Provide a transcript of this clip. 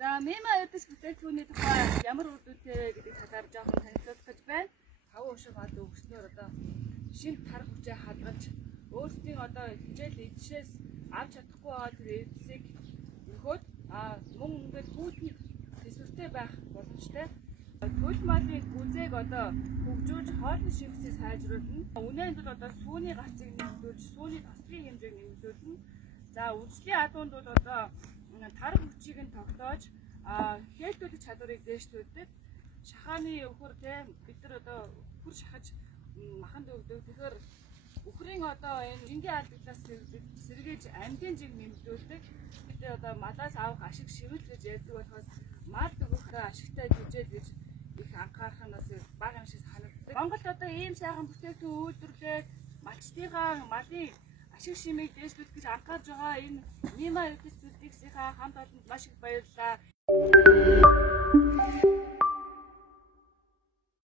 За мема эдис бүтээгдэхүүний тухай ямар үр дүнтэй гэдэг талаар жоохон танилцуулах гэж байна. 5 уушиг одоо өгснөөр одоо шинэ тар хүчээ хадгалж өөрсдийн одоо хичээл эдшээс авч чадахгүй байгаа тэр эдсийг өгөхөд мөн ингээд хүүтэн төсвөртэй байх боломжтой. Хөл малын гүзээг одоо хөгжүүлж хоолны шивсээ сайжруулна. Үнэнд бол одоо сүүний гарцыг нэмэгдүүлж, сүүний тосгийн хэмжээг нэмэгдүүлнэ. За үжлийн адуунд бол одоо тар хүчийг нь тогтоож хээлтүүлэх чадварыг дээшлүүлдэг. Шахааны өхөр бид нар одоо өхөр шахаж маханд өгдөг. Тэгэхээр өхрийн одоо энэ энгийн алдаглаас сэргээж амьдын жиг нэмэгдүүлдэг. Бид одоо малаас авах ашиг шивэл гэж ярьдаг болохоос мал өгөх ашигтай хэмжээл гэж их анхаарах нь бас бага юм шиг санагддаг. Монголд одоо ийм сайхан бүтээгдэхүүн үйлдвэрлээд малчдынхаа малын ашиг шимийг дээшлүүлэх гэж анхаарж байгаа энэ Мема эдис бүтээгдэхүүнийхээ хамт олонд маш их баярлалаа.